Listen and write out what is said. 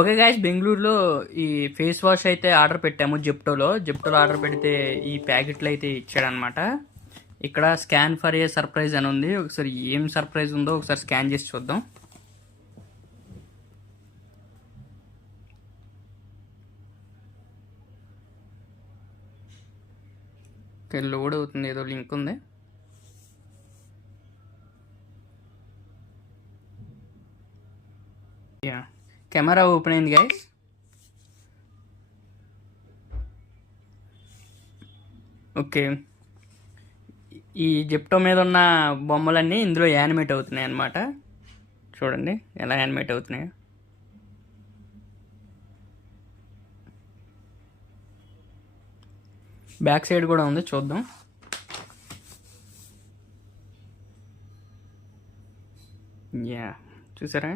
Okay guys, బెంగళూరులో ఈ face wash అయితే ఆర్డర్ పెట్టాము. జెప్టోలో ఆర్డర్ పెడితే ఈ ప్యాకెట్లు అయితే ఇచ్చాడనమాట. ఇక్కడ స్కాన్ ఫర్ ఏ సర్ప్రైజ్ అని ఉంది. ఒకసారి ఏం సర్ప్రైజ్ ఉందో ఒకసారి స్కాన్ చేసి చూద్దాం. లోడ్ అవుతుంది, ఏదో లింక్ ఉంది. యా, కెమెరా ఓపెన్ అయింది గైస్. ఓకే, ఈ జెప్టో మీద ఉన్న బొమ్మలన్నీ ఇందులో యానిమేట్ అవుతున్నాయి అన్నమాట. చూడండి ఎలా యానిమేట్ అవుతున్నాయో. బ్యాక్ సైడ్ కూడా ఉంది, చూద్దాం. యా, చూసారా?